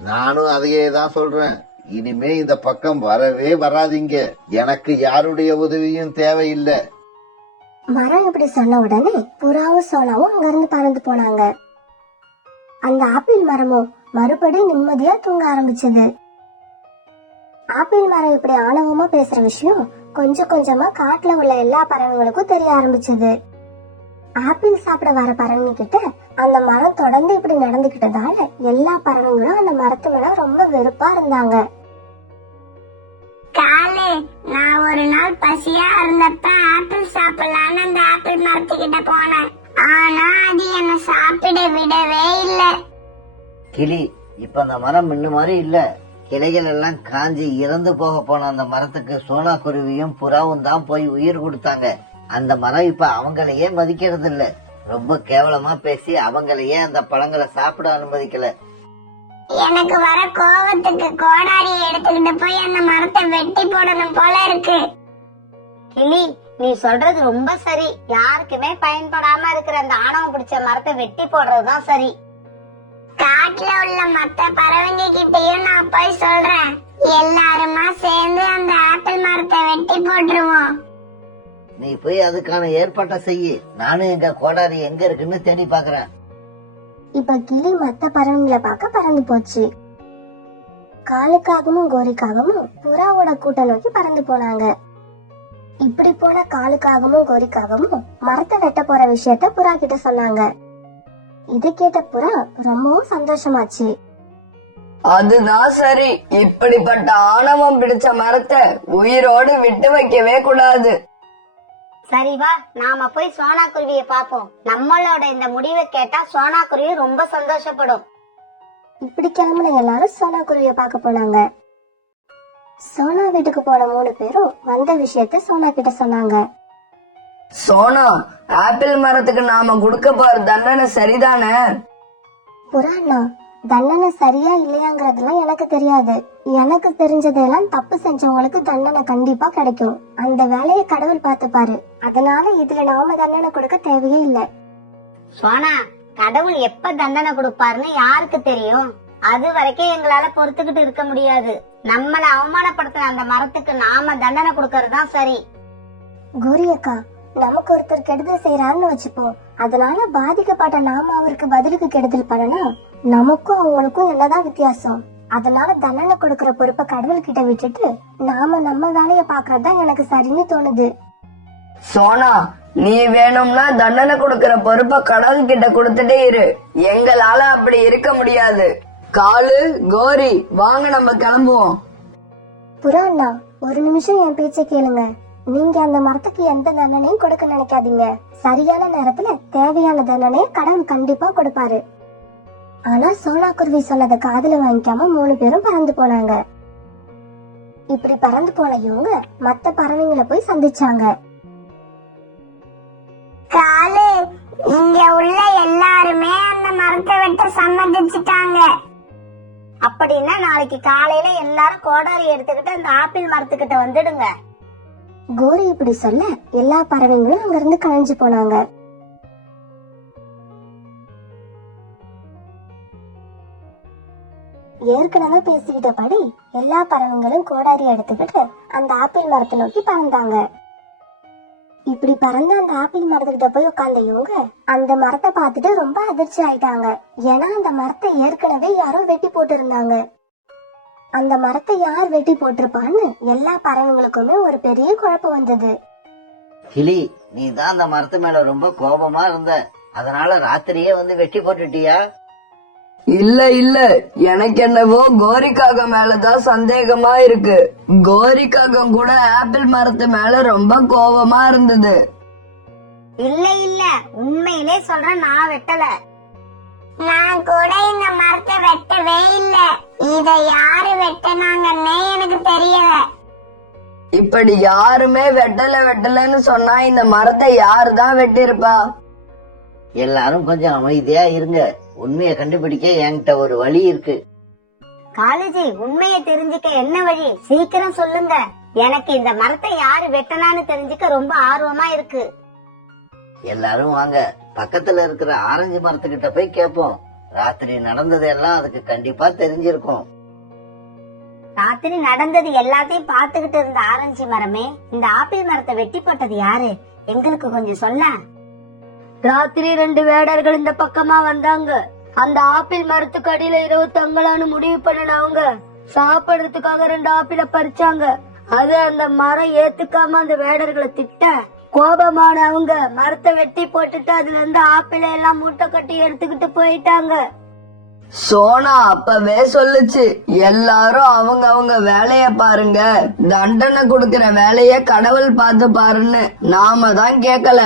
நானும் அதையே தான் சொல்றேன். இனிமே இந்த பக்கம் வரவே வராதீங்க. எனக்கு யாருடைய உதவியும் தேவையில்லை. மரம் இப்படி சொன்ன உடனே புறாவும் சோனாவும் அங்க இருந்து பறந்து போனாங்க. அந்த ஆப்பிள் மரமும் மறுபடியும் நிம்மதியா தூங்க ஆரம்பிச்சது. ஆப்பிள் மரம் இப்படி ஆணவமா பேசுற விஷயம் கொஞ்சம் கொஞ்சமா காட்டுல உள்ள எல்லா பறவைகளுக்கும் தெரிய ஆரம்பிச்சது. ஆப்பிள் சாப்பிட வர பறவைங்க கிட்ட அந்த மரம் தொடர்ந்து இப்படி நடந்துகிட்டதால எல்லா பறவைங்களும் அந்த மரத்து மேல ரொம்ப வெறுப்பா இருந்தாங்க. காலு, நான் ஒரு நாள் பசியா இருந்தப்ப ஆப்பிள் சாப்பிடலான்னு அந்த ஆப்பிள் மரத்துக்கிட்ட போனேன். ஆனா அது என்ன சாப்பிட விடவே இல்ல. கிளி, இப்ப அந்த மரம் முன்ன மாதிரி இல்ல. கிளைகள் எல்லாம் காஞ்சி இறந்து போக போன அந்த மரத்துக்கு சோனா குருவியும் புறாவும் தான் போய் உயிர் கொடுத்தாங்க. அந்த மரம் இப்ப அவங்களையே மதிக்கிறது இல்ல. ரொம்ப கேவலமா பேசி அவங்களையே அந்த பழங்களை சாப்பிட அனுமதிக்கல. எனக்கு வர கோவத்துக்கு கோடாரியை எடுத்துக்கிட்டு போய் அந்த மரத்தை வெட்டி போடணும் போல இருக்கு. கிளி, நீ சொல்றது ரொம்ப சரி. யாருக்குமே பயன்படாம இருக்கிற அந்த ஆணவம் பிடிச்ச மரத்தை வெட்டி போடுறதுதான் சரி. காட்டுல உள்ள மத்த பறவைங்க கிட்டயும் நான் போய் சொல்றேன். எல்லாருமா சேர்ந்து அந்த ஆப்பிள் மரத்தை வெட்டி போட்டுருவோம். நீ போய் அதுக்கான ஏற்பாட்டை செய்யு. நானும் எங்க கோடாரி எங்க இருக்குன்னு தேடி பாக்குறேன். இப்ப கிளி மத்த பறவைங்களை பார்க்க பறந்து போச்சு. காலுக்காகவும் கோரிக்காகவும் புறாவோட கூட்ட நோக்கி பறந்து போனாங்க. இப்படி போன காலுக்காகவும் கோரிக்காகவும் மரத்தை வெட்ட போற விஷயத்த புறா கிட்ட சொன்னாங்க. இதை கேட்ட புறா ரொம்பவும் சந்தோஷமாச்சு. அதுதான் சரி. இப்படிப்பட்ட ஆணவம் பிடிச்ச மரத்தை உயிரோடு விட்டு வைக்கவே கூடாது. சரி வா, நாம போய் சோனா குருவிய பாப்போம். நம்மளோட இந்த முடிவை கேட்டா சோனா குருவி ரொம்ப சந்தோஷப்படும். இப்படி கிளம்புன எல்லாரும் சோனா குருவிய பார்க்க போனாங்க. சோனா வீட்டுக்கு போன 3 பேரும் வந்த விஷயத்த சோனா கிட்ட சொன்னாங்க. சோனா, ஆப்பிள் மரத்துக்கு நாம கொடுக்க போற தண்டனை சரிதானே? புறாண்ணா, தண்டனை சரியா இல்லையாங்கிறதுலாம் எனக்கு தெரியாது. எனக்கு தெரிஞ்சதெல்லாம் தப்பு செஞ்சவங்களுக்கு தண்டனை கண்டிப்பா கிடைக்கும். அந்த வேலையை கடவுள் பார்த்துப்பாரு. அதனால இதுல நாம தண்டனை கொடுக்க தேவையே இல்லை. சோனா, கடவுள் எப்ப தண்டனை கொடுப்பாருன்னு யாருக்கு தெரியும்? அது வரைக்கும் எங்களால பொறுத்துக்கிட்டு இருக்க முடியாது. நம்மள அவமானப்படுத்தின அந்த மரத்துக்கு நாம தண்டனை கொடுக்கறது தான் சரி. கோரி அக்கா, நமக்கு ஒருத்தர் கெடுதல் செய்யறாருன்னு வச்சுப்போம். அதனால பாதிக்கப்பட்ட நாம அவருக்கு பதிலுக்கு கெடுதல் பண்ணணும். நமக்கும் அவங்களுக்கும் என்னதான் வித்தியாசம்? அதனால தண்டனை கொடுக்கற பொறுப்பை கடவுள் கிட்ட விட்டுட்டு நாம நம்ம வேலைய பாக்குறதுதான் எனக்கு சரின்னு தோணுது. சோனா, நீ வேணும்னா தண்டனை கொடுக்கற பொறுப்பை கடவுள் கிட்ட கொடுத்துட்டே இரு. எங்களால அப்படி இருக்க முடியாது. காலு, கோரி, வாங்க நம்ம கிளம்புவோம். புறா அண்ணா, ஒரு நிமிஷம் என் பேச்சை கேளுங்க. நீங்க அந்த மரத்துக்கு எந்த தண்டனையும் கொடுக்க நினைக்காதீங்க. சரியான நேரத்துல தேவையான தண்டனையை கடவுள் கண்டிப்பா கொடுப்பாரு. ஆனா சோனா குருவி சொன்னதை காதுல வாங்கிக்காம 3 பேரும் பறந்து போனாங்க. இப்படி பறந்து போன இவங்க மத்த பறவைங்களை போய் சந்திச்சாங்க. காலு, இங்க உள்ள எல்லாருமே அந்த மரத்தை வெட்ட சம்மதிச்சுட்டாங்க. அப்படின்னா நாளைக்கு காலையில எல்லாரும் கோடாரி எடுத்துக்கிட்டு அந்த ஆப்பிள் மரத்துக்கிட்ட வந்துடுங்க. கோரி இப்படி சொல்ல எல்லா பறவைங்களும் அங்க இருந்து கலைஞ்சு போனாங்க. ஏற்கனவே பேசிக்கிட்டபடி எல்லா பறவைங்களும் கோடாரி எடுத்துக்கிட்டு அந்த ஆப்பிள் மரத்தை நோக்கி பறந்தாங்க. இப்படி பறந்து அந்த ஆப்பிள் மரத்துக்கிட்ட போய் உட்கார்ந்த இவங்க அந்த மரத்தை பார்த்துட்டு ரொம்ப அதிர்ச்சி ஆயிட்டாங்க. ஏன்னா அந்த மரத்தை ஏற்கனவே யாரோ வெட்டி போட்டு இருந்தாங்க. அந்த மரத்தை யார் வெட்டி போட்டிருப்பான்னு எல்லா பறவைங்களுக்குமே ஒரு பெரிய குழப்பம் வந்தது. கிளி, நீ தான் அந்த மரத்து மேல ரொம்ப கோபமா இருந்த, அதனால ராத்திரியே வந்து வெட்டி போட்டுட்டியா? இல்ல இல்ல, எனக்கு என்னவோ கோரிக்காகம் மேலதான் சந்தேகமா இருக்கு. கோரிக்காகம் கூட ஆப்பிள் மரத்து மேல ரொம்ப கோபமா இருந்தது. இல்ல இல்ல, உண்மையிலே சொல்றேன், நான் வெட்டல. நான் கூட இந்த மரத்தை வெட்டவே இல்ல. இத யாரு வெட்டினாங்கன்னே எனக்கு தெரியல. இப்படி யாருமே வெட்டலன்னு சொன்னா இந்த மரத்தை யாருதான் வெட்டிருப்பா? எல்லாரும் கொஞ்சம் அமைதியா இருங்க. உண்மையை கண்டுபிடிக்க என்கிட்ட ஒரு வழி இருக்கு. காலேஜி, உண்மையை தெரிஞ்சுக்க என்ன வழி? சீக்கிரம் சொல்லுங்க. எனக்கு இந்த மரத்தை யாரு வெட்டனான்னு தெரிஞ்சுக்க ரொம்ப ஆர்வமா இருக்கு. எல்லாரும் வாங்க, பக்கத்துல இருக்கிற ஆரஞ்சு மரத்துக்கிட்ட போய் கேட்போம். ராத்திரி நடந்தது எல்லாம் அதுக்கு கண்டிப்பா தெரிஞ்சிருக்கும். ராத்திரி நடந்தது எல்லாத்தையும் பாத்துக்கிட்டு இருந்த ஆரஞ்சு மரமே, இந்த ஆப்பிள் மரத்தை வெட்டி போட்டது யாரு? எங்களுக்கு கொஞ்சம் சொல்ல. ராத்திரி 2 வேடர்கள் இந்த பக்கமா வந்தாங்க. அந்த ஆப்பிள் மரத்துக்கு அடியில இரவு தங்கலான்னு முடிவு பண்ணினவங்க சாப்பிடுறதுக்காக 2 ஆப்பிள பறிச்சாங்க. அது அந்த மரம் ஏத்துக்காம அந்த வேடர்களை திட்ட கோபமான அவங்க மரத்தை வெட்டி போட்டுட்டு அதுல இருந்து ஆப்பிள எல்லாம் மூட்டை கட்டி எடுத்துக்கிட்டு போயிட்டாங்க. சோனா அப்பவே சொல்லுச்சு, எல்லாரும் அவங்க வேலைய பாருங்க, தண்டனை கொடுக்கிற வேலைய கடவுள் பார்த்து பாருன்னு. நாம தான் கேட்கல.